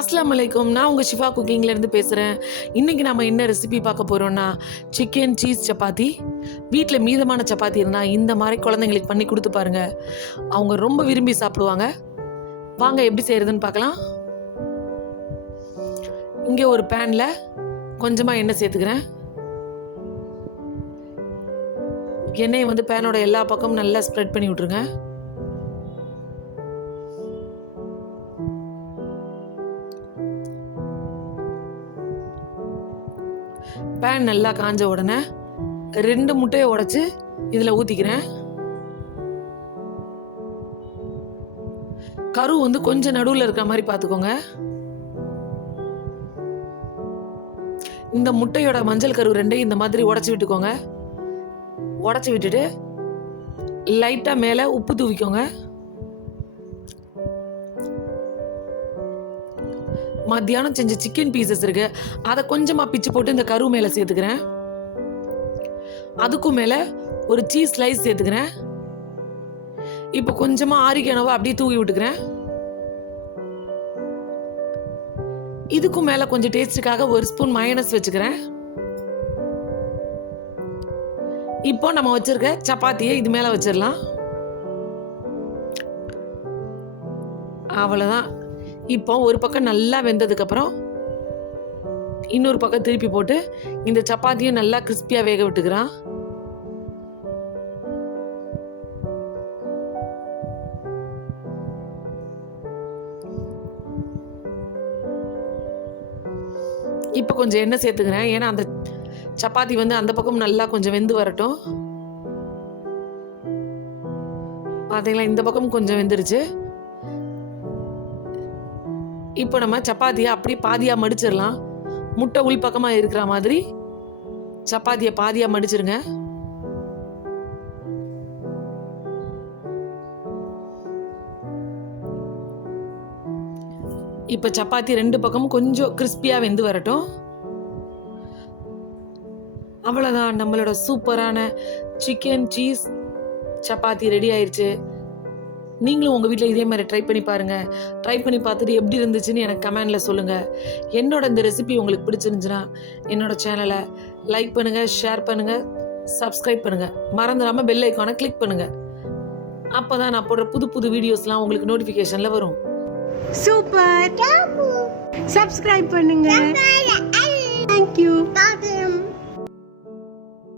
அஸ்ஸலாமு அலைக்கும். நான் உங்கள் ஷிஃபா குக்கிங்லேருந்து பேசுகிறேன். இன்றைக்கி நம்ம என்ன ரெசிபி பார்க்க போகிறோன்னா, சிக்கன் சீஸ் சப்பாத்தி. வீட்டில் மீதமான சப்பாத்தி இருந்தால் இந்த மாதிரி குழந்தைங்களுக்கு பண்ணி கொடுத்து பாருங்கள். அவங்க ரொம்ப விரும்பி சாப்பிடுவாங்க. வாங்க எப்படி செய்கிறதுன்னு பார்க்கலாம். இங்கே ஒரு பேனில் கொஞ்சமாக எண்ணெய் சேர்த்துக்கிறேன். எண்ணெயை வந்து பேனோட எல்லா பக்கமும் நல்லா ஸ்ப்ரெட் பண்ணி விட்ருங்க. பேன் நல்லா காஞ்ச உடனே 2 முட்டையை உடைச்சு இதில் ஊற்றிக்கிறேன். கரு வந்து கொஞ்சம் நடுவில் இருக்கிற மாதிரி பார்த்துக்கோங்க. இந்த முட்டையோட மஞ்சள் கரு 2 இந்த மாதிரி உடைச்சி விட்டுக்கோங்க. உடைச்சி விட்டுட்டு லைட்டாக மேலே உப்பு தூவிக்கோங்க. மத்தியானம் செஞ்ச சிக்கன் பீசஸ் இருக்கு, அதை கொஞ்சமாக பிச்சு போட்டு இந்த கரு மேலே சேர்த்துக்கிறேன். அதுக்கும் மேலே ஒரு சீஸ் ஸ்லைஸ் சேர்த்துக்கிறேன். இப்போ கொஞ்சமாக ஆரிகனவை அப்படியே தூவி விட்டுக்கிறேன். இதுக்கும் மேலே கொஞ்சம் டேஸ்ட்டுக்காக 1 ஸ்பூன் மயோனைஸ் வச்சுக்கிறேன். இப்போ நம்ம வச்சிருக்க சப்பாத்தியை இது மேலே வச்சிடலாம். அவ்வளோதான். இப்போ ஒரு பக்கம் நல்லா வெந்ததுக்கப்புறம் இன்னொரு பக்கம் திருப்பி போட்டு இந்த சப்பாத்தியும் நல்லா கிறிஸ்பியாக வேக விட்டுக்கிறான். இப்போ கொஞ்சம் எண்ணெய் சேர்த்துக்கிறேன். ஏன்னா அந்த சப்பாத்தி வந்து அந்த பக்கம் நல்லா கொஞ்சம் வெந்து வரட்டும். பார்த்தீங்களா, இந்த பக்கம் கொஞ்சம் வெந்துருச்சு. இப்போ நம்ம சப்பாத்தியை அப்படி பாதியாக மடிச்சிடலாம். முட்டை உள் பக்கமாக இருக்கிற மாதிரி சப்பாத்தியை பாதியாக மடிச்சிருங்க. இப்போ சப்பாத்தி 2 பக்கமும் கொஞ்சம் கிறிஸ்பியாக வெந்து வரட்டும். அவ்வளோதான், நம்மளோட சூப்பரான சிக்கன் சீஸ் சப்பாத்தி ரெடி ஆயிடுச்சு. நீங்களும் உங்கள் வீட்டில் இதே மாதிரி ட்ரை பண்ணி பாருங்கள். ட்ரை பண்ணி பார்த்துட்டு எப்படி இருந்துச்சுன்னு எனக்கு கமெண்டில் சொல்லுங்கள். என்னோட இந்த ரெசிபி உங்களுக்கு பிடிச்சிருந்துச்சுன்னா என்னோட சேனலை லைக் பண்ணுங்கள், ஷேர் பண்ணுங்கள், சப்ஸ்கிரைப் பண்ணுங்கள். மறந்துடாமல் பெல் ஐக்கானை கிளிக் பண்ணுங்கள். அப்போ தான் நான் போடுற புது புது வீடியோஸ்லாம் உங்களுக்கு நோட்டிஃபிகேஷனில் வரும். சூப்பர். சப்ஸ்கிரைப் பண்ணுங்க. தேங்க்யூ.